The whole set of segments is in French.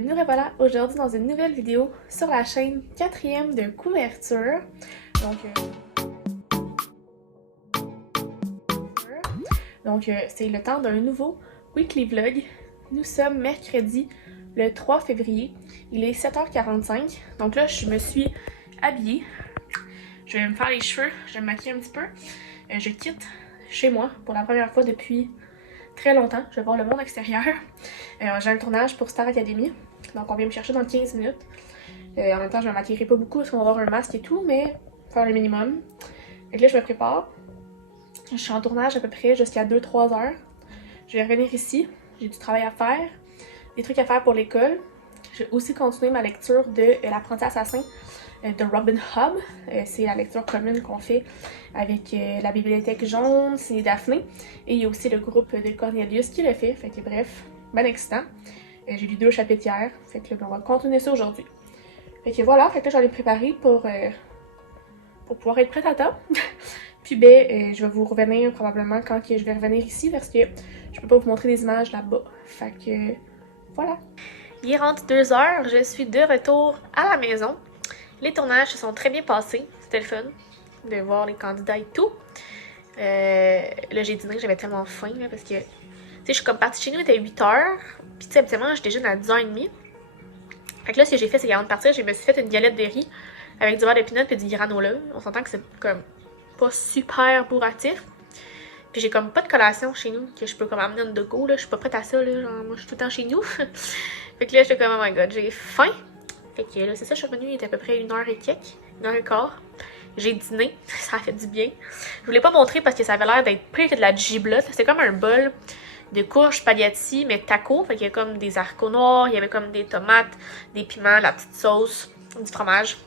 nous revoilà aujourd'hui dans une nouvelle vidéo sur la chaîne 4e de couverture. Donc, c'est le temps d'un nouveau weekly vlog. Nous sommes mercredi le 3 février. Il est 7h45. Donc là, je me suis habillée. Je vais me faire les cheveux, je vais me maquiller un petit peu. Je quitte chez moi pour la première fois depuis très longtemps. Je vais voir le monde extérieur. J'ai un tournage pour Star Academy. Donc on vient me chercher dans 15 minutes. En même temps, je me maquillerai pas beaucoup parce qu'on va avoir un masque et tout, mais faire le minimum. Et là, je me prépare. Je suis en tournage à peu près jusqu'à 2-3 heures. Je vais revenir ici. J'ai du travail à faire, des trucs à faire pour l'école. J'ai aussi continué ma lecture de L'apprenti assassin de Robin Hobb. C'est la lecture commune qu'on fait avec la bibliothèque jaune, c'est Daphné. Et il y a aussi le groupe de Cornelius qui le fait. Fait que bref, ben excitant. J'ai lu 2 chapitres hier. Fait que là, on va continuer ça aujourd'hui. Fait que voilà, fait que là, j'en ai préparé pour pouvoir être prête à temps. Puis ben, je vais vous revenir probablement quand que je vais revenir ici parce que je peux pas vous montrer des images là-bas. Fait que voilà. Il est rendu 2 heures, je suis de retour à la maison. Les tournages se sont très bien passés, c'était le fun de voir les candidats et tout. Là j'ai dîné, j'avais tellement faim là, parce que tu sais, je suis comme partie chez nous, il était 8h. Puis tu sais, habituellement je déjeune à 10h30. Fait que là ce que j'ai fait c'est qu'avant de partir, je me suis fait une galette de riz avec du beurre de pinot et du granola. On s'entend que c'est comme pas super bourratif. Puis j'ai comme pas de collation chez nous que je peux comme amener de go là, je suis pas prête à ça là, genre moi je suis tout le temps chez nous. Fait que là j'étais comme oh my god, j'ai faim. Fait que là c'est ça, je suis revenue, il était à peu près 1h et quelques, 1h15. J'ai dîné, ça a fait du bien. Je voulais pas montrer parce que ça avait l'air d'être pire que de la giblotte. C'était comme un bol de courges, spaghetti, mais taco. Fait qu'il y a comme des haricots noirs, il y avait comme des tomates, des piments, la petite sauce, du fromage.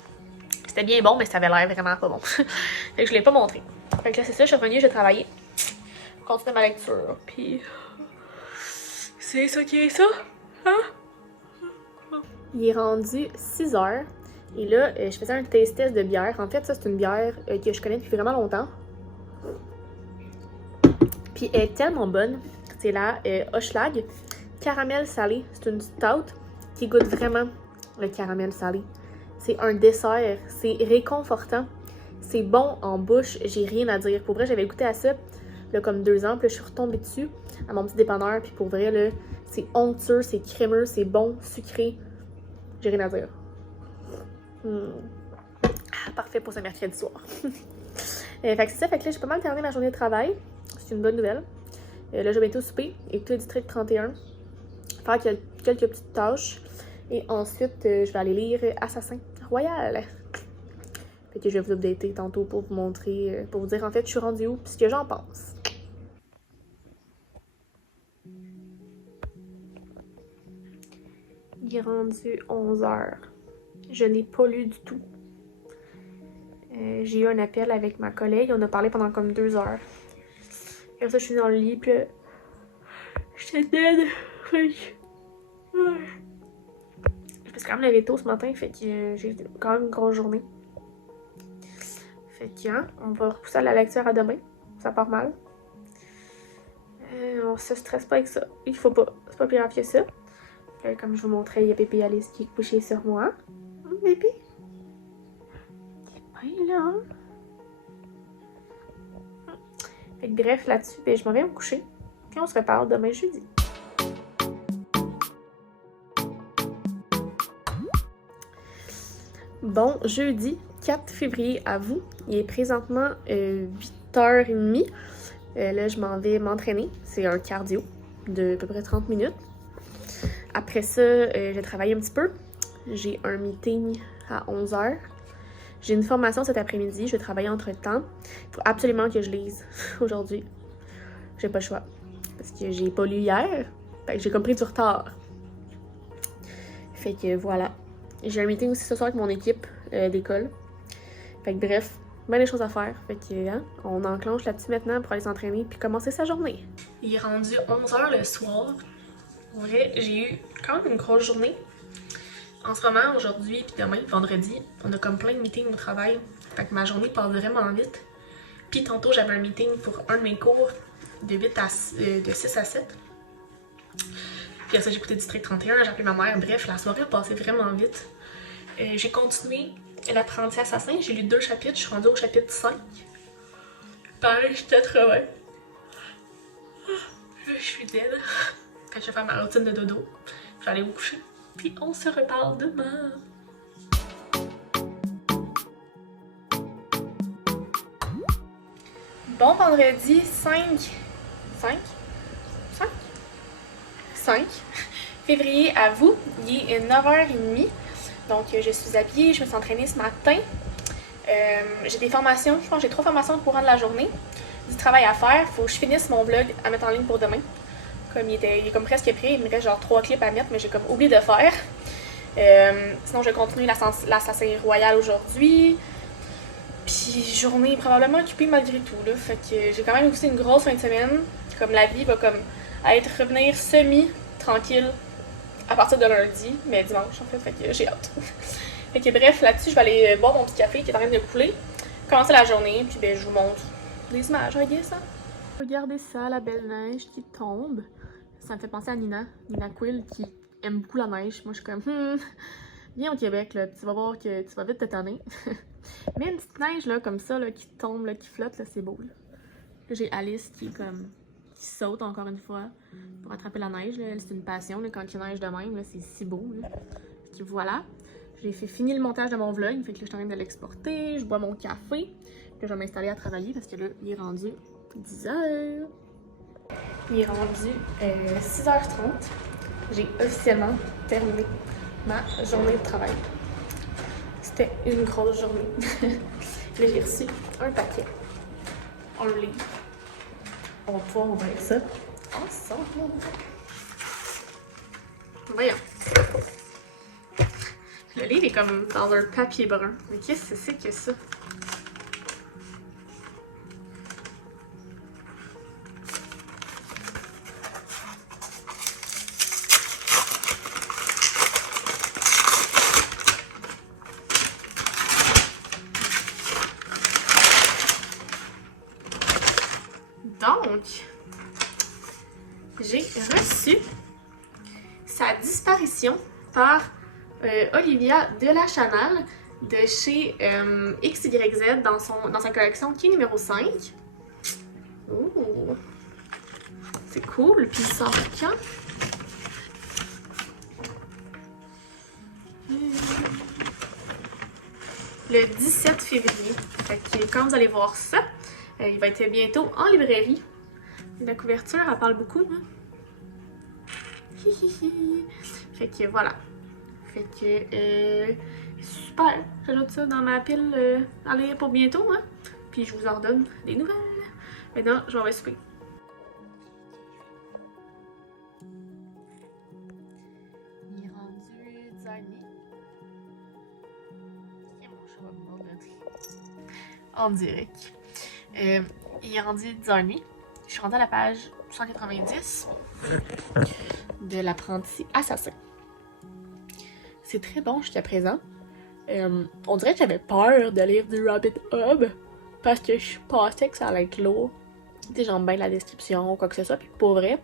C'était bien bon, mais ça avait l'air vraiment pas bon. Fait que je l'ai pas montré. Fait que là c'est ça, je suis revenue, j'ai travaillé. Continuer ma lecture, puis c'est ça qui est ça, hein? Il est rendu 6h, et là, je faisais un taste test de bière. En fait, ça, c'est une bière que je connais depuis vraiment longtemps. Puis elle est tellement bonne. C'est la Hochelag caramel salé. C'est une stout qui goûte vraiment le caramel salé. C'est un dessert, c'est réconfortant. C'est bon en bouche, j'ai rien à dire. Pour vrai, j'avais goûté à ça là, comme 2 ans, puis là, je suis retombée dessus à mon petit dépanneur, puis pour vrai, là, c'est onctueux, c'est crémeux, c'est bon, sucré. J'ai rien à dire. Ah, parfait pour ce mercredi soir. Fait que c'est ça, fait que là, j'ai pas mal terminé ma journée de travail. C'est une bonne nouvelle. Là, je vais bientôt souper, écouter le district 31, faire quelques petites tâches, et ensuite, je vais aller lire Assassin Royal. Fait que je vais vous updater tantôt pour vous montrer, pour vous dire en fait je suis rendue où, puis ce que j'en pense. Il est rendu 11h. Je n'ai pas lu du tout. J'ai eu un appel avec ma collègue. On a parlé pendant comme 2 heures. Comme ça, je suis dans le lit. Puis là, j'étais dead. Je me suis quand même levée tôt ce matin. Fait que j'ai quand même une grosse journée. Fait que, hein, on va repousser la lecture à demain. Ça part mal. On se stresse pas avec ça. Il faut pas. C'est pas plus grave que ça. Comme je vous montrais, il y a bébé Alice qui est couchée sur moi. Bébé. T'es pas là. Fait que bref, là-dessus, ben, je m'en vais me coucher. Puis on se reparle demain jeudi. Bon, jeudi 4 février à vous. Il est présentement 8h30. Là, je m'en vais m'entraîner. C'est un cardio de à peu près 30 minutes. Après ça, j'ai travaillé un petit peu. J'ai un meeting à 11h. J'ai une formation cet après-midi. Je vais travailler entre-temps. Il faut absolument que je lise aujourd'hui. J'ai pas le choix. Parce que j'ai pas lu hier. Fait que j'ai comme pris du retard. Fait que voilà. J'ai un meeting aussi ce soir avec mon équipe d'école. Fait que bref, bien des choses à faire. Fait que hein, on enclenche là-dessus maintenant pour aller s'entraîner puis commencer sa journée. Il est rendu 11h le soir. En vrai, j'ai eu quand même une grosse journée. En ce moment, aujourd'hui puis demain, vendredi, on a comme plein de meetings au travail. Fait que ma journée passe vraiment vite. Puis tantôt, j'avais un meeting pour un de mes cours de 6 à 7. Puis ça, j'ai écouté District 31, j'ai appelé ma mère. Bref, la soirée a passé vraiment vite. J'ai continué l'apprenti assassin. J'ai lu 2 chapitres. Je suis rendue au chapitre 5. Pareil, j'étais 80. Je suis dead. Quand je vais faire ma routine de dodo, je vais aller me coucher. Puis on se reparle demain. Bon vendredi 5 février à vous. Il est 9h30. Donc je suis habillée, je me suis entraînée ce matin. J'ai des formations, je pense que j'ai 3 formations au courant de la journée. Du travail à faire, faut que je finisse mon vlog à mettre en ligne pour demain. Comme il est comme presque prêt, il me reste genre 3 clips à mettre, mais j'ai comme oublié de faire. Sinon je vais continuer l'assassin royal aujourd'hui. Puis journée probablement occupée malgré tout là. Fait que j'ai quand même aussi une grosse fin de semaine. Comme la vie va comme revenir semi-tranquille à partir de lundi, mais dimanche en fait que j'ai hâte. Fait que bref, là-dessus, je vais aller boire mon petit café qui est en train de couler, commencer la journée, puis ben je vous montre des images, regardez ça. Regardez ça, la belle neige qui tombe. Ça me fait penser à Nina Quill qui aime beaucoup la neige. Moi je suis comme, viens au Québec là, tu vas voir que tu vas vite te tanner. Mais une petite neige là, comme ça, là, qui tombe, là, qui flotte, là, c'est beau. Là, j'ai Alice qui est comme, qui saute encore une fois pour attraper la neige. Là. C'est une passion là, quand il neige de même, c'est si beau. Là. Fait que voilà. J'ai fait finir le montage de mon vlog, fait que là, je suis en train de l'exporter, je bois mon café, puis là, je vais m'installer à travailler parce que là, il est rendu 10h. Il est rendu 6h30. J'ai officiellement terminé ma journée de travail. C'était une grosse journée. Là, j'ai reçu un paquet, un livre. On va pouvoir ouvrir ça ensemble. Voyons. Le livre est comme dans un papier brun. Mais qu'est-ce que c'est que ça? Donc, j'ai reçu Sa disparition par Olivia Delachanal de chez XYZ dans sa collection qui est numéro 5. Oh! C'est cool, puis il sort quand? Le 17 février. Fait que quand vous allez voir ça, il va être bientôt en librairie. La couverture, elle parle beaucoup, hein? Fait que voilà. Fait que super. J'ajoute ça dans ma pile à lire pour bientôt, hein? Puis je vous en donne des nouvelles. Maintenant, je vais souper. Il est rendu 10h30. En direct. Il est rendu 10h30. Je suis rendue à la page 190 de l'apprenti assassin. C'est très bon jusqu'à présent. On dirait que j'avais peur de lire du Rabbit Hub parce que je pensais que ça allait être lourd. Tu sais, j'aime bien la description ou quoi que ce soit. Puis pour vrai,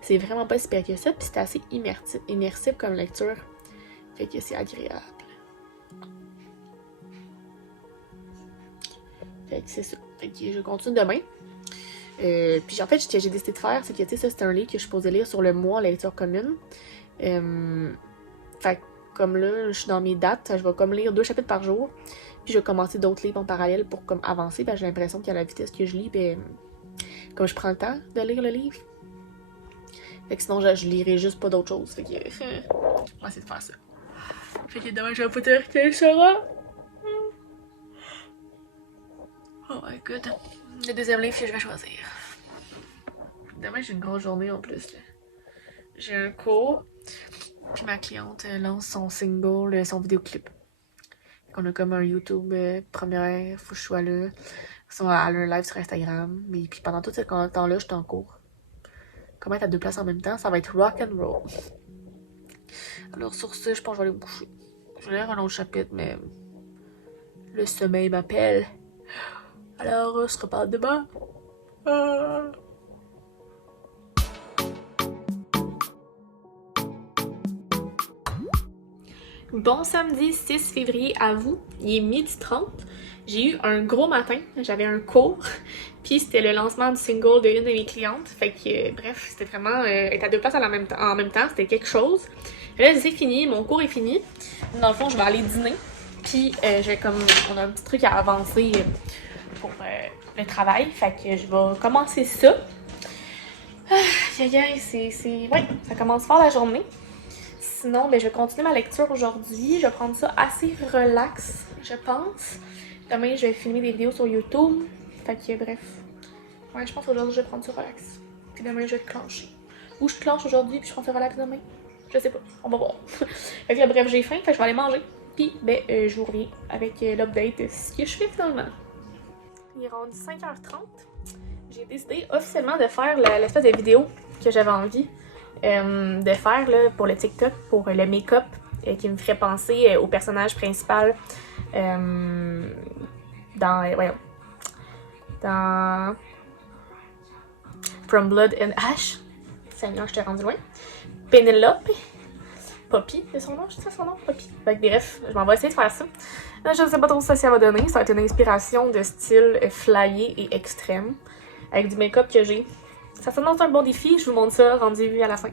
c'est vraiment pas si pire que ça. Puis c'est assez immersif comme lecture. Fait que c'est agréable. Fait que c'est ça. Fait que je continue demain. Puis en fait, ce que j'ai décidé de faire, c'est que, tu sais, ça, c'est un livre que je suis supposée lire sur le mois lecture commune. Fait que, comme là, je suis dans mes dates, je vais comme lire 2 chapitres par jour. Puis je vais commencer d'autres livres en parallèle pour comme avancer. Ben, j'ai l'impression qu'à la vitesse que je lis, ben, comme je prends le temps de lire le livre. Fait que sinon, je lirai juste pas d'autres choses. Fait que, on va essayer de faire ça. Fait que demain, je vais pas dire quelle sera. Oh my god. Le deuxième livre que je vais choisir. Demain, j'ai une grosse journée en plus. Là. J'ai un cours, puis ma cliente lance son single, son vidéoclip. On a comme un YouTube première, faut que je sois là. Elle a un live sur Instagram, mais puis pendant tout ce temps-là, je suis en cours. Comment être à 2 places en même temps, ça va être rock and roll. Alors sur ce, je pense que je vais aller me coucher. Je vais lire un autre chapitre, mais le sommeil m'appelle. Alors, on se reparle demain. Bon samedi 6 février à vous, il est 12h30. J'ai eu un gros matin, j'avais un cours, puis c'était le lancement du single de une de mes clientes. Fait que bref, c'était vraiment être à deux places en même temps, c'était quelque chose. Là c'est fini, mon cours est fini. Dans le fond, je vais aller dîner, puis on a un petit truc à avancer pour le travail, fait que je vais commencer ça. Ouais, ça commence fort la journée. Sinon, je vais continuer ma lecture aujourd'hui. Je vais prendre ça assez relax, je pense. Demain, je vais filmer des vidéos sur YouTube. Fait que bref. Ouais, je pense qu'aujourd'hui, je vais prendre ça relax. Puis demain, je vais clencher. Ou je clenche aujourd'hui puis je prends ça relax demain. Je sais pas, on va voir. Fait que là, bref, j'ai faim, fait que je vais aller manger. Puis, je vous reviens avec l'update de ce que je fais finalement. Il est rendu 5h30. J'ai décidé officiellement de faire l'espèce de vidéo que j'avais envie de faire là, pour le TikTok, pour le make-up qui me ferait penser au personnage principal dans From Blood and Ash. Seigneur, je t'ai rendu loin. Penelope. Poppy, c'est son nom? Je sais son nom? Poppy. Fait que bref, je m'en vais essayer de faire ça. Je ne sais pas trop ce que ça va donner. Ça va être une inspiration de style flyé et extrême. Avec du make-up que j'ai. Ça s'annonce un bon défi, je vous montre ça rendu à la fin.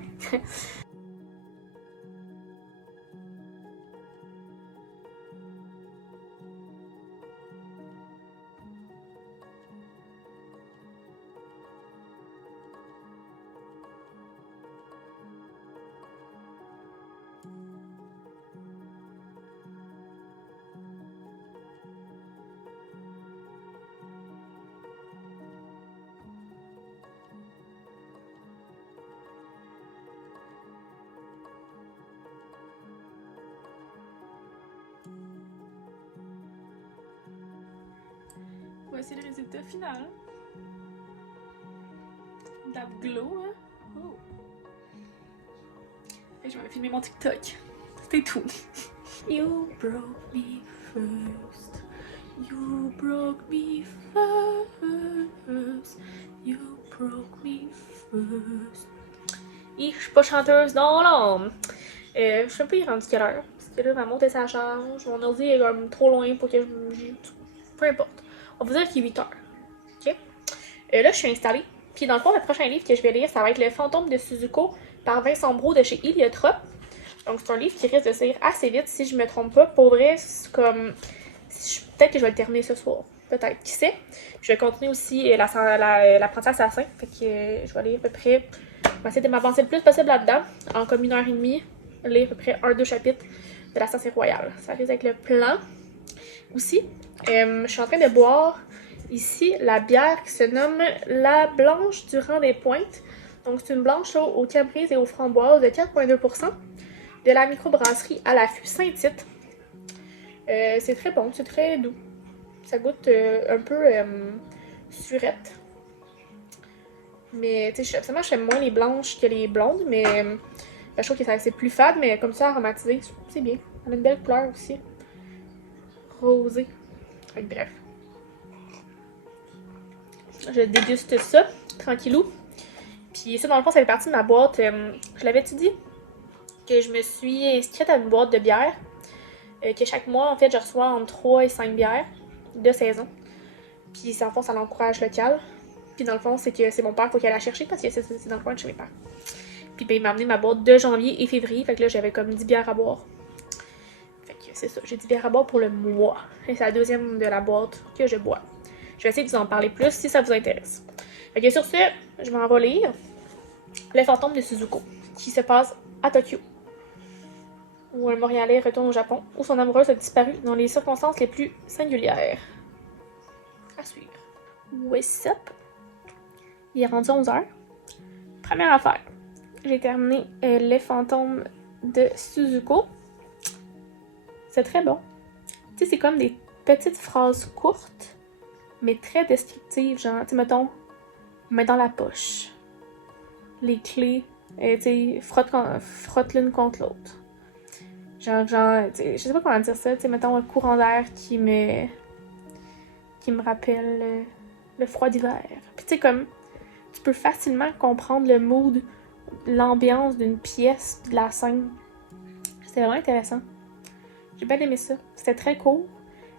Voici le résultat final. That glow, hein? Oh. Et je vais filmer mon TikTok. C'était tout. You broke me first. You broke me first. You broke me first. Et je suis pas chanteuse dans l'âme. Je sais pas, il est rendu quelle heure. Parce que là, ma montre est sa charge. Mon ordi est comme trop loin pour que je. Peu importe. On va dire qu'il est 8h. Ok? Là, je suis installée. Puis dans le fond, le prochain livre que je vais lire, ça va être Le fantôme de Suzuko par Vincent Brault de chez Iliotrop. Donc c'est un livre qui risque de se lire assez vite si je me trompe pas. Pour vrai, c'est comme. Peut-être que je vais le terminer ce soir. Peut-être, qui sait. Je vais continuer aussi l'apprenti assassin. Fait que je vais lire à peu près. Je vais essayer de m'avancer le plus possible là-dedans. En comme 1h30. Lire à peu près 1-2 chapitres de l'Assassin Royal. Ça risque avec le plan. Aussi, je suis en train de boire ici la bière qui se nomme la Blanche du Rang des Pointes. Donc c'est une blanche aux cabrises et aux framboises de 4,2% de la microbrasserie à l'affût Saint-Tite. C'est très bon, c'est très doux. Ça goûte un peu surette. Mais tu sais, absolument j'aime moins les blanches que les blondes, mais je trouve que c'est plus fade, mais comme ça aromatisé, c'est bien. Elle a une belle couleur aussi. Rosé. Bref. Je déguste ça, tranquillou. Puis ça, dans le fond, ça fait partie de ma boîte. Je l'avais-tu dit? Que je me suis inscrite à une boîte de bière. Que chaque mois, en fait, je reçois entre 3 et 5 bières de saison. Puis dans le fond, ça l'encourage local. Puis dans le fond, c'est que c'est mon père qu'il faut qu'elle la chercher parce que c'est dans le coin de chez mes parents. Puis il m'a amené ma boîte de janvier et février. Fait que là, j'avais comme 10 bières à boire. C'est ça, j'ai 10 bières à boire pour le mois. Et c'est la deuxième de la boîte que je bois. Je vais essayer de vous en parler plus si ça vous intéresse. Fait que sur ce, je m'en vais lire Le fantôme de Suzuko, qui se passe à Tokyo, où un Montréalais retourne au Japon, où son amoureuse a disparu dans les circonstances les plus singulières. À suivre. What's up? Il est rendu 11h. Première affaire. J'ai terminé Le fantôme de Suzuko. C'est très bon. Tu sais, c'est comme des petites phrases courtes, mais très descriptives. Genre, tu sais, mettons, mets dans la poche. Les clés, tu sais, frotte l'une contre l'autre. Genre, tu sais, je sais pas comment dire ça. Tu sais, mettons, un courant d'air qui me rappelle le froid d'hiver. Puis tu sais, comme, tu peux facilement comprendre le mood, l'ambiance d'une pièce, de la scène. C'était vraiment intéressant. J'ai bien aimé ça. C'était très court.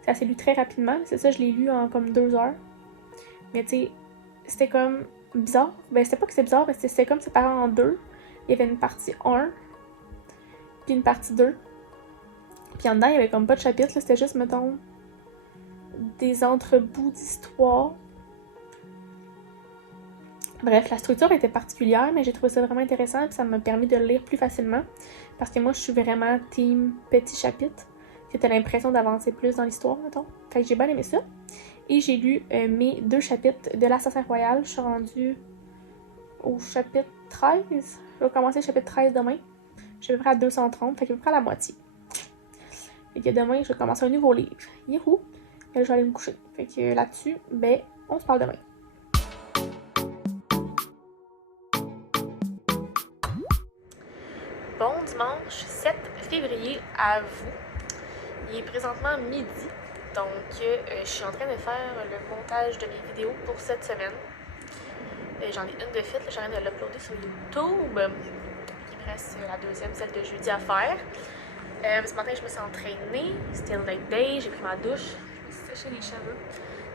Ça s'est lu très rapidement. C'est ça, je l'ai lu en comme 2 heures. Mais tu sais, c'était comme bizarre. Ben, c'était pas que c'était bizarre, mais c'était comme séparé en deux. Il y avait une partie 1, puis une partie 2. Puis en dedans, il y avait comme pas de chapitre, là. C'était juste, mettons, des entrebouts d'histoire. Bref, la structure était particulière, mais j'ai trouvé ça vraiment intéressant, puis ça m'a permis de le lire plus facilement. Parce que moi, je suis vraiment team petit chapitre. Que t'as l'impression d'avancer plus dans l'histoire, mettons. Fait que j'ai bien aimé ça. Et j'ai lu mes 2 chapitres de l'Assassin Royal. Je suis rendue au chapitre 13. Je vais commencer le chapitre 13 demain. Je suis à peu près à 230, fait que à peu près à la moitié. Fait que demain, je vais commencer un nouveau livre. Youhou! Et là, je vais aller me coucher. Fait que là-dessus, ben, on se parle demain. Bon dimanche 7 février à vous. Il est présentement midi, donc je suis en train de faire le montage de mes vidéos pour cette semaine. J'en ai une de faite, j'ai envie de l'uploader sur YouTube. Il me reste la deuxième, celle de jeudi à faire. Ce matin, je me suis entraînée, c'était le leg day, j'ai pris ma douche, je me suis séché les cheveux.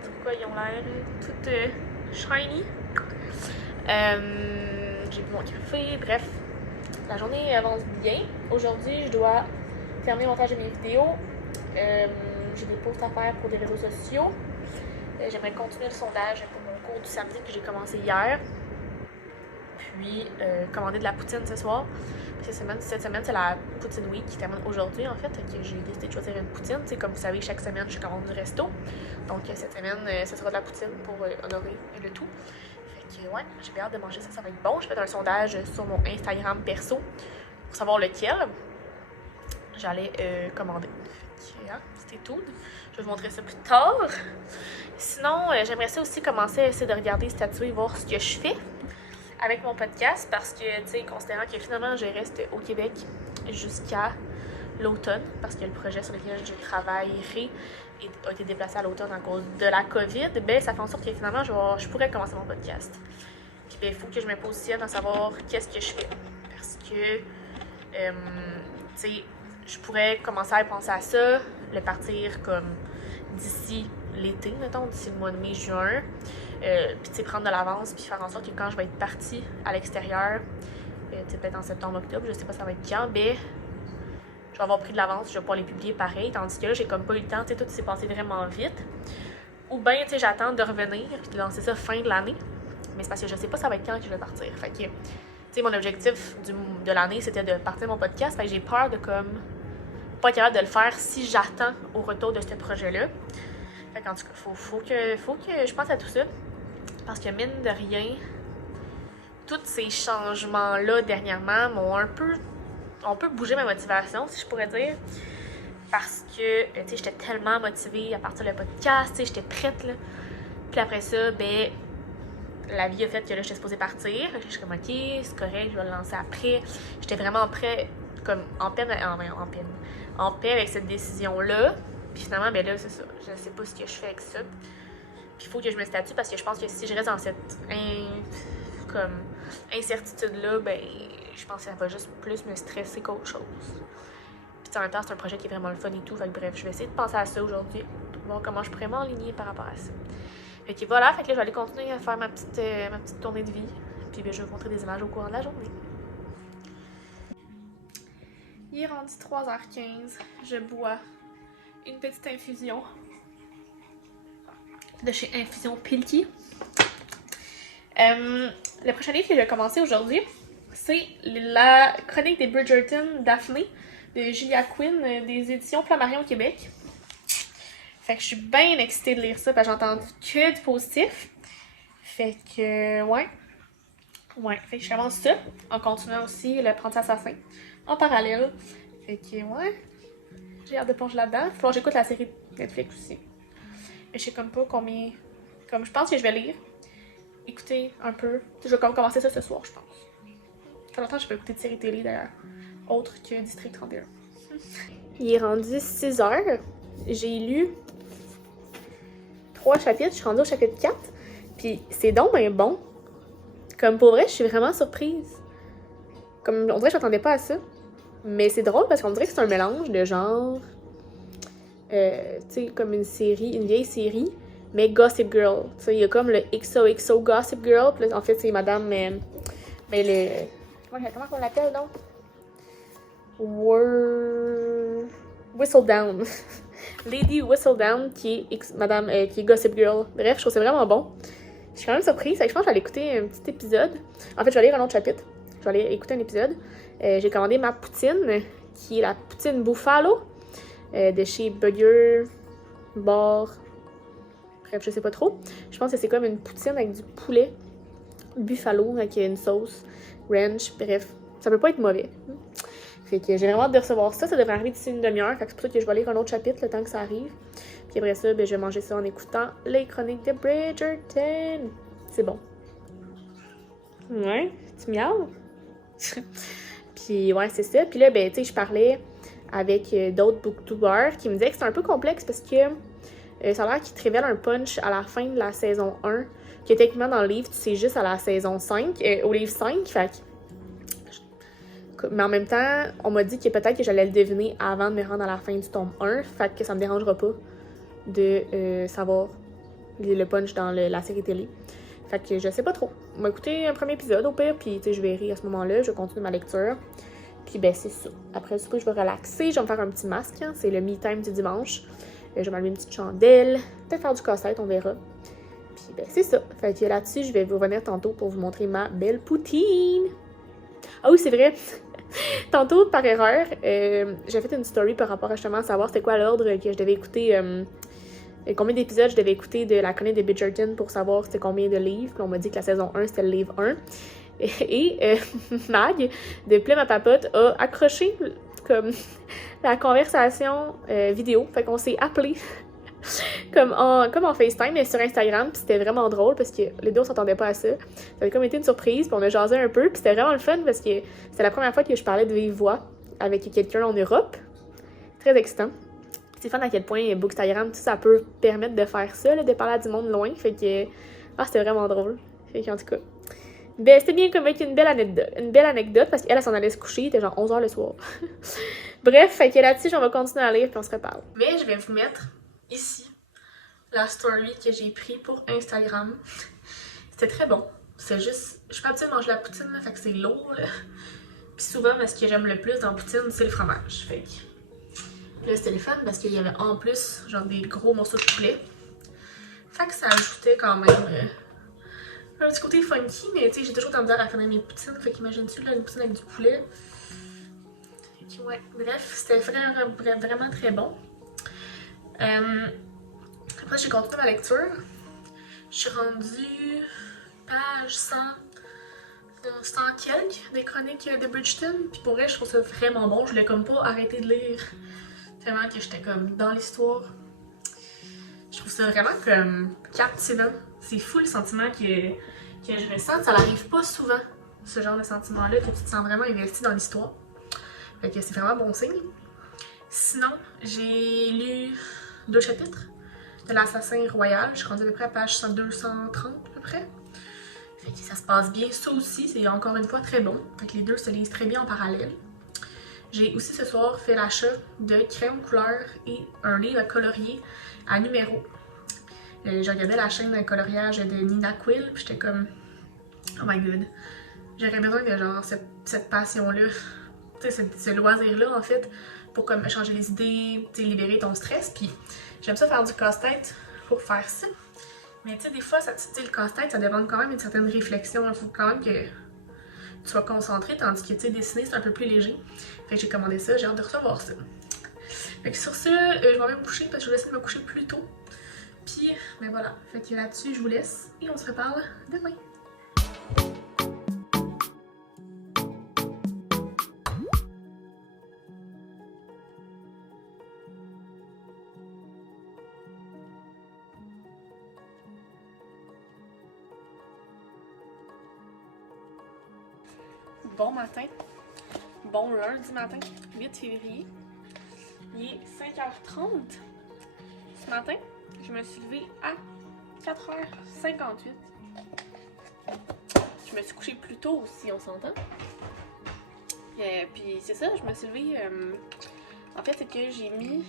C'est pourquoi ils ont l'air tout shiny. J'ai bu mon café, bref. La journée avance bien. Aujourd'hui, je dois terminer le montage de mes vidéos. J'ai des posts à faire pour des réseaux sociaux. J'aimerais continuer le sondage pour mon cours du samedi que j'ai commencé hier. Puis, commander de la poutine ce soir. Puis cette semaine, c'est la Poutine Week qui termine aujourd'hui, en fait. Que j'ai décidé de choisir une poutine. T'sais, comme vous savez, chaque semaine, je commande du resto. Donc, cette semaine, ce sera de la poutine pour honorer le tout. Fait que, ouais, j'ai bien hâte de manger ça. Ça va être bon. Je fais un sondage sur mon Instagram perso pour savoir lequel j'allais commander. Fait que, hein, c'était tout. Je vais vous montrer ça plus tard. Sinon, j'aimerais ça aussi commencer à essayer de regarder les statuts et voir ce que je fais avec mon podcast parce que, tu sais, considérant que finalement, je reste au Québec jusqu'à l'automne parce que le projet sur lequel je travaillerai a été déplacé à l'automne à cause de la COVID, ben ça fait en sorte que finalement, je pourrais commencer mon podcast. Puis, ben, il faut que je me positionne à savoir qu'est-ce que je fais parce que, tu sais, je pourrais commencer à penser à ça, le partir comme d'ici l'été, mettons, d'ici le mois de mai, juin. Puis, tu sais, prendre de l'avance, puis faire en sorte que quand je vais être partie à l'extérieur, tu sais, peut-être en septembre, octobre, je sais pas ça va être quand, mais je vais avoir pris de l'avance, je vais pouvoir les publier pareil. Tandis que là, j'ai comme pas eu le temps, tu sais, tout s'est passé vraiment vite. Ou bien, tu sais, j'attends de revenir, puis de lancer ça fin de l'année. Mais c'est parce que je sais pas ça va être quand que je vais partir. Fait que, tu sais, mon objectif de l'année, c'était de partir mon podcast. Fait que j'ai peur de comme pas être capable de le faire si j'attends au retour de ce projet-là. Fait qu'en tout cas, faut que je pense à tout ça. Parce que mine de rien, tous ces changements-là dernièrement m'ont un peu bougé ma motivation, si je pourrais dire. Parce que, tu sais, j'étais tellement motivée à partir du podcast, tu sais, j'étais prête, là. Puis après ça, ben, la vie a fait que là, j'étais supposée partir. Je suis comme, ok, c'est correct, je vais le lancer après. J'étais vraiment prête, comme, en paix avec cette décision-là. Puis finalement, ben là, c'est ça. Je sais pas ce que je fais avec ça. Puis il faut que je me statue parce que je pense que si je reste dans cette incertitude-là, ben, je pense que ça va juste plus me stresser qu'autre chose. Puis en même temps, c'est un projet qui est vraiment le fun et tout. Fait que bref, je vais essayer de penser à ça aujourd'hui. Voir comment je pourrais m'enligner par rapport à ça. Fait que voilà, fait que là, je vais aller continuer à faire ma petite tournée de vie. Puis ben, je vais vous montrer des images au courant de la journée. Il est rendu 3h15. Je bois une petite infusion de chez Infusion Pilky. Le prochain livre que je vais commencer aujourd'hui, c'est la chronique des Bridgerton Daphne de Julia Quinn des éditions Flammarion Québec. Fait que je suis bien excitée de lire ça parce que j'ai entendu que du positif. Fait que, ouais. Fait que je commence ça en continuant aussi le Prince Assassin en parallèle. Fait que, ouais. J'ai hâte de plonger là-dedans. Faut que j'écoute la série Netflix aussi. Mais je sais comme pas combien. Comme je pense que je vais lire. Écouter un peu. Je vais commencer ça ce soir, je pense. Ça fait longtemps que je peux écouter de séries télé d'ailleurs. Autre que District 31. Il est rendu 6h. J'ai lu 3 chapitres. Je suis rendue au chapitre 4. Puis c'est donc ben bon. Comme pour vrai, je suis vraiment surprise. Comme on dirait que je m'attendais pas à ça. Mais c'est drôle parce qu'on dirait que c'est un mélange de genre tu sais, comme une vieille série, mais Gossip Girl. Tu sais, il y a comme le XOXO Gossip Girl, puis là, en fait, c'est madame, mais le... Comment on l'appelle, donc? Whistledown. Lady Whistledown, qui est madame, qui est Gossip Girl. Bref, je trouve ça vraiment bon. Je suis quand même surprise, je pense que je vais aller écouter un petit épisode. En fait, je vais lire un autre chapitre. Je vais aller écouter un épisode. J'ai commandé ma poutine, qui est la poutine Buffalo, de chez Burger Bar. Bref, je sais pas trop. Je pense que c'est comme une poutine avec du poulet Buffalo, avec une sauce ranch. Bref, ça peut pas être mauvais. Fait que j'ai vraiment hâte de recevoir ça. Ça devrait arriver d'ici une demi-heure. Fait que c'est pour ça que je vais lire un autre chapitre le temps que ça arrive. Puis après ça, ben, je vais manger ça en écoutant les chroniques de Bridgerton. C'est bon. Ouais, tu miaules? Puis ouais, c'est ça. Puis là, ben, tu sais, je parlais avec d'autres booktubers qui me disaient que c'est un peu complexe parce que ça a l'air qu'ils te révèlent un punch à la fin de la saison 1, que techniquement dans le livre, tu sais juste à la saison 5, au livre 5, fait que... Mais en même temps, on m'a dit que peut-être que j'allais le deviner avant de me rendre à la fin du tome 1, fait que ça me dérangera pas de savoir le punch dans la série télé. Fait que je sais pas trop. On va écouter un premier épisode au pire, puis tu sais, je verrai à ce moment-là, je vais continuer ma lecture. Puis ben c'est ça. Après ça, je vais relaxer, je vais me faire un petit masque, hein. C'est le me-time du dimanche. Je vais m'allumer une petite chandelle, peut-être faire du casse-tête, on verra. Puis ben c'est ça. Fait que là-dessus, je vais vous revenir tantôt pour vous montrer ma belle poutine. Ah oui, c'est vrai. Tantôt, par erreur, j'ai fait une story par rapport à justement à savoir c'était quoi l'ordre que je devais écouter, combien d'épisodes je devais écouter de la chronique de Bridgerton pour savoir c'était combien de livres. Puis on m'a dit que la saison 1 c'était le livre 1. Et Mag, de Plume à Papote, a accroché comme la conversation vidéo. Fait qu'on s'est appelé comme en FaceTime, mais sur Instagram. Puis c'était vraiment drôle parce que les deux on s'entendait pas à ça. Ça avait comme été une surprise. Puis on a jasé un peu. Puis c'était vraiment le fun parce que c'était la première fois que je parlais de vive voix avec quelqu'un en Europe. Très excitant. C'est fun à quel point Bookstagram, tout ça peut permettre de faire ça, là, de parler à du monde loin. Fait que c'était vraiment drôle. Fait qu'en tout cas, ben c'était bien comme avec une belle anecdote parce qu'elle s'en allait se coucher, il était genre 11h le soir. Bref, fait que là-dessus, on va continuer à lire puis on se reparle. Mais je vais vous mettre ici la story que j'ai pris pour Instagram. C'était très bon. C'est juste, je suis pas habituée de manger la poutine, là, fait que c'est lourd. Là. Puis souvent, ce que j'aime le plus dans la poutine, c'est le fromage. Fait que là, c'était le fun parce qu'il y avait en plus genre des gros morceaux de poulet. Fait que ça ajoutait quand même un petit côté funky, mais tu sais, j'ai toujours tendance à faire mes poutines. Fait qu'imagine-tu là, une poutine avec du poulet. Fait que ouais, bref, c'était vraiment très bon. Après, j'ai continué ma lecture. Je suis rendue page 100 quelques des chroniques de Bridgerton. Puis pour vrai, je trouve ça vraiment bon. Je voulais comme pas arrêter de lire. Tellement que j'étais comme dans l'histoire. Je trouve ça vraiment comme captivant. C'est fou le sentiment que je ressens. Ça n'arrive pas souvent, ce genre de sentiment-là, que tu te sens vraiment investi dans l'histoire. Fait que c'est vraiment bon signe. Sinon, j'ai lu 2 chapitres de l'Assassin Royal. Je suis rendue à peu près à page 230 à peu près. Fait que ça se passe bien. Ça aussi, c'est encore une fois très bon. Fait que les deux se lisent très bien en parallèle. J'ai aussi ce soir fait l'achat de crème couleur et un livre à colorier à numéro. J'ai regardé la chaîne de coloriage de Nina Quill, puis j'étais comme oh my god, j'aurais besoin de genre cette passion-là, ce loisir-là en fait, pour comme changer les idées, libérer ton stress. Puis j'aime ça faire du casse-tête pour faire ça. Mais tu sais, des fois, le casse-tête, ça demande quand même une certaine réflexion. Il faut quand même que tu sois concentré, tandis que dessiner, c'est un peu plus léger. Fait que j'ai commandé ça, j'ai hâte de recevoir ça. Fait que sur ce, je vais même me coucher parce que je vais essayer de me coucher plus tôt. Puis, ben voilà. Fait que là-dessus, je vous laisse et on se reparle demain. Bon matin. Bon lundi matin, 8 février. Il est 5h30. Ce matin, je me suis levée à 4h58. Je me suis couchée plus tôt aussi, on s'entend. Puis c'est ça, je me suis levée... en fait, c'est que j'ai mis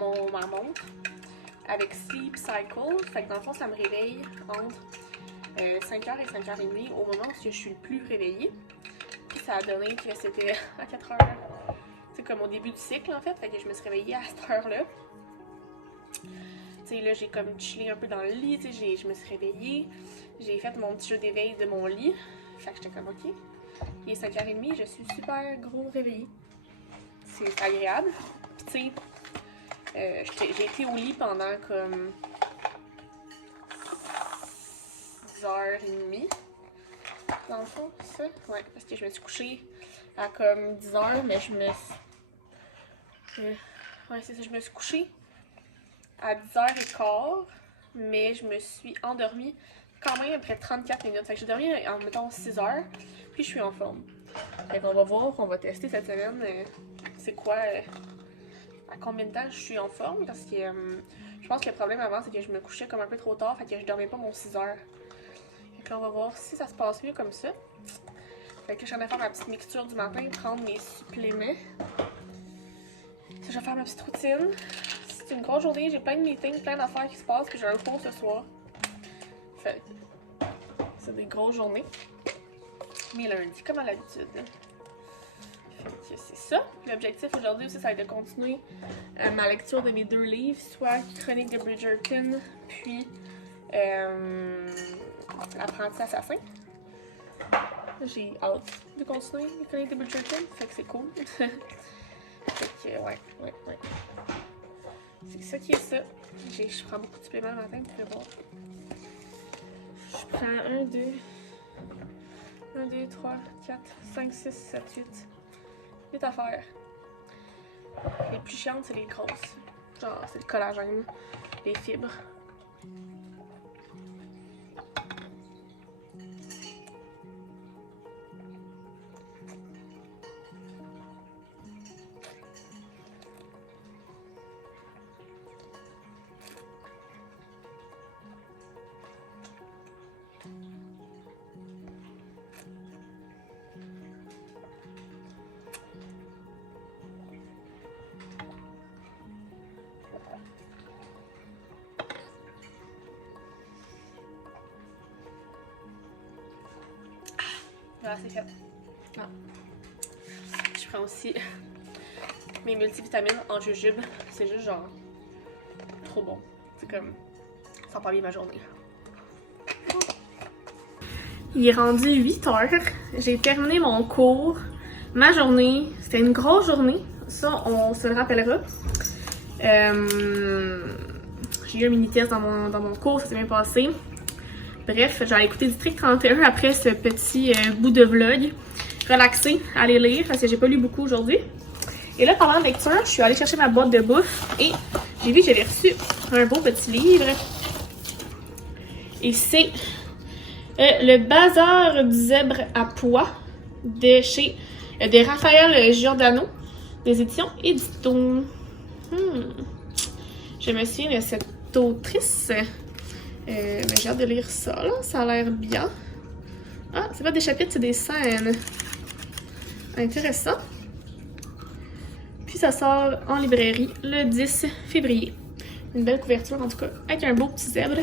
ma montre avec Sleep Cycle. Fait que dans le fond, ça me réveille entre 5h et 5h30 au moment où je suis le plus réveillée. Puis ça a donné que c'était à 4h. C'est comme au début du cycle en fait. Fait que je me suis réveillée à cette heure-là. Tu sais, là, j'ai comme chillé un peu dans le lit. Tu sais, je me suis réveillée. J'ai fait mon petit jeu d'éveil de mon lit. Fait que j'étais comme ok. Il est 5h30, je suis super gros réveillée. C'est agréable. Puis tu sais, j'ai été au lit pendant comme 10h30. Dans le fond, ça? Ouais, parce que je me suis couchée à comme 10h, mais je me suis... ouais, c'est ça, je me suis couchée à 10h15, mais je me suis endormie quand même après 34 minutes. Fait que j'ai dormi en mettons 6h, puis je suis en forme. Fait qu'on va voir, on va tester cette semaine c'est quoi, à combien de temps je suis en forme, parce que je pense que le problème avant, c'est que je me couchais comme un peu trop tard, fait que je dormais pas mon 6h. Fait que là, on va voir si ça se passe mieux comme ça. Fait que là, je suis en train de faire ma petite mixture du matin, prendre mes suppléments. Ça, je vais faire ma petite routine. C'est une grosse journée, j'ai plein de meetings, plein d'affaires qui se passent, puis j'ai un cours ce soir. Fait c'est des grosses journées. Mais lundi, comme à l'habitude. Fait que c'est ça. L'objectif aujourd'hui aussi, ça va être de continuer ma lecture de mes 2 livres, soit Chronique de Bridgerton, puis Apprenti assassin. J'ai hâte de continuer les Chroniques de Bridgerton, fait que c'est cool. Fait que ouais. C'est ça qui est ça. Je prends beaucoup de suppléments le matin, vous pouvez voir. Je prends 1, 2, 3, 4, 5, 6, 7, 8. 8 affaires. Les plus chiantes, c'est les grosses. Genre, c'est le collagène, les fibres. Voilà, c'est fait. Ah. Je prends aussi mes multivitamines en jujube. C'est juste genre trop bon. C'est comme ça part bien ma journée. Il est rendu 8h. J'ai terminé mon cours. Ma journée, c'était une grosse journée. Ça, on se le rappellera. J'ai eu un mini-test dans mon cours, ça s'est bien passé. Bref, j'allais écouter District 31 après ce petit bout de vlog. Relaxé, aller lire parce que j'ai pas lu beaucoup aujourd'hui. Et là, pendant la lecture, je suis allée chercher ma boîte de bouffe et j'ai vu que j'avais reçu un beau petit livre. Et c'est Le Bazar du zèbre à pois de Raphaël Giordano, des éditions Édito. Je me souviens de cette autrice. Mais j'ai hâte de lire ça, là. Ça a l'air bien. Ah, c'est pas des chapitres, c'est des scènes. Intéressant. Puis ça sort en librairie le 10 février. Une belle couverture, en tout cas, avec un beau petit zèbre.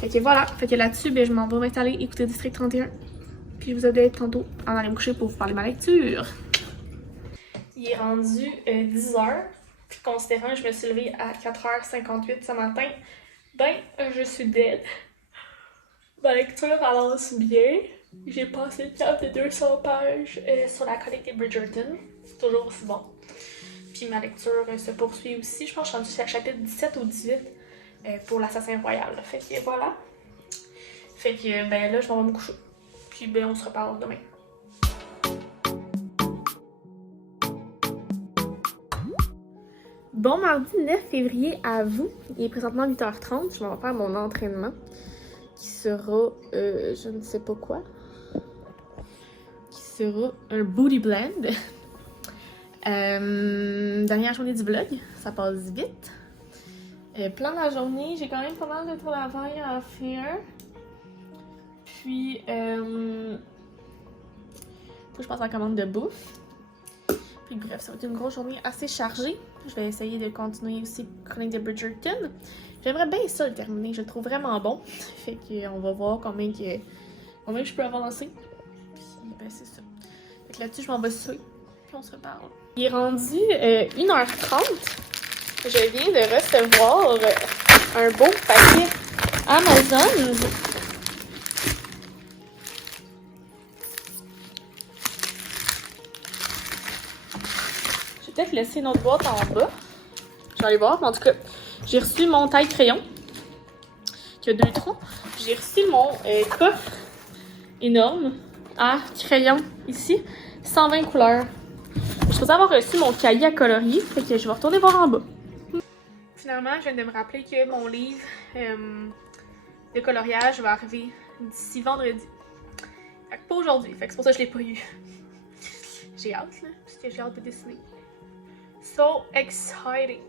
Fait que voilà. Fait que là-dessus, ben, je m'en vais m'installer, écouter District 31. Puis je vous ai tantôt en aller me coucher pour vous parler de ma lecture. Il est rendu 10h. Puis considérant que je me suis levée à 4h58 ce matin, ben, je suis dead. Ma lecture avance bien. J'ai passé le cap de 200 pages sur la chronique des Bridgerton. C'est toujours aussi bon. Puis ma lecture se poursuit aussi. Je pense que je suis rendue à chapitre 17 ou 18 pour l'Assassin Royal. Fait que voilà. Fait que ben là, je vais me coucher. Puis ben, on se reparle demain. Bon mardi 9 février à vous. Il est présentement 8h30. Je vais faire mon entraînement qui sera, je ne sais pas quoi, qui sera un booty blend. Dernière journée du vlog, ça passe vite. Plan de la journée, j'ai quand même pas mal de travail à faire. Puis, faut que je passe en commande de bouffe. Puis bref, ça va être une grosse journée assez chargée. Je vais essayer de continuer aussi Chronique de Bridgerton. J'aimerais bien ça le terminer, je le trouve vraiment bon. Fait qu'on va voir combien je peux avancer. Puis ben c'est ça. Fait que là-dessus, je m'en vais suer, puis on se reparle. Il est rendu 1h30. Je viens de recevoir un beau paquet Amazon. Je vais peut-être laisser une autre boîte en bas. Je vais aller voir, mais en tout cas, j'ai reçu mon taille-crayon, qui a 2 troncs. J'ai reçu mon coffre énorme à crayon ici, 120 couleurs. Je suis supposée avoir reçu mon cahier à colorier, fait que je vais retourner voir en bas. Finalement, je viens de me rappeler que mon livre de coloriage va arriver d'ici vendredi. Fait que pas aujourd'hui, fait que c'est pour ça que je l'ai pas eu. J'ai hâte, là, parce que j'ai hâte de dessiner. So exciting!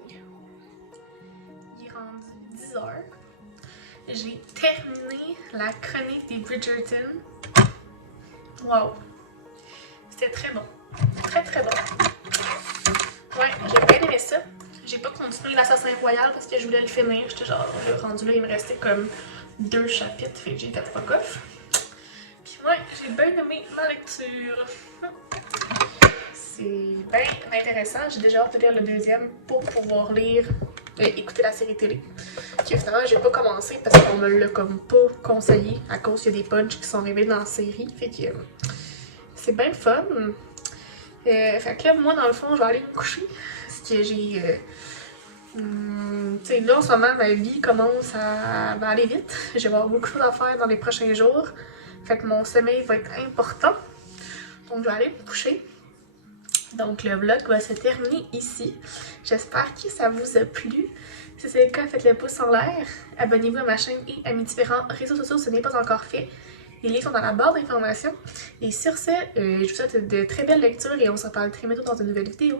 Il est rendu 10h. J'ai terminé la chronique des Bridgerton. Wow! C'était très bon. Très très bon. Ouais, j'ai bien aimé ça. J'ai pas continué l'Assassin Royal parce que je voulais le finir. J'étais genre, rendu là, il me restait comme 2 chapitres, fait que j'ai été pas coffre. Puis ouais, j'ai bien aimé ma lecture. C'est bien intéressant. J'ai déjà hâte de lire le deuxième pour pouvoir lire écouter la série télé. Que finalement, j'ai pas commencé parce qu'on me l'a comme pas conseillé à cause qu'il y a des punchs qui sont arrivés dans la série. Fait que c'est bien fun. Fait que là, moi, dans le fond, je vais aller me coucher. Parce que j'ai... tu sais, là, en ce moment, ma vie commence à va aller vite. Je vais avoir beaucoup de choses à faire dans les prochains jours. Fait que mon sommeil va être important. Donc, je vais aller me coucher. Donc, le vlog va se terminer ici. J'espère que ça vous a plu. Si c'est le cas, faites le pouce en l'air. Abonnez-vous à ma chaîne et à mes différents réseaux sociaux si ce n'est pas encore fait. Les liens sont dans la barre d'informations. Et sur ce, je vous souhaite de très belles lectures et on se reparle très bientôt dans une nouvelle vidéo.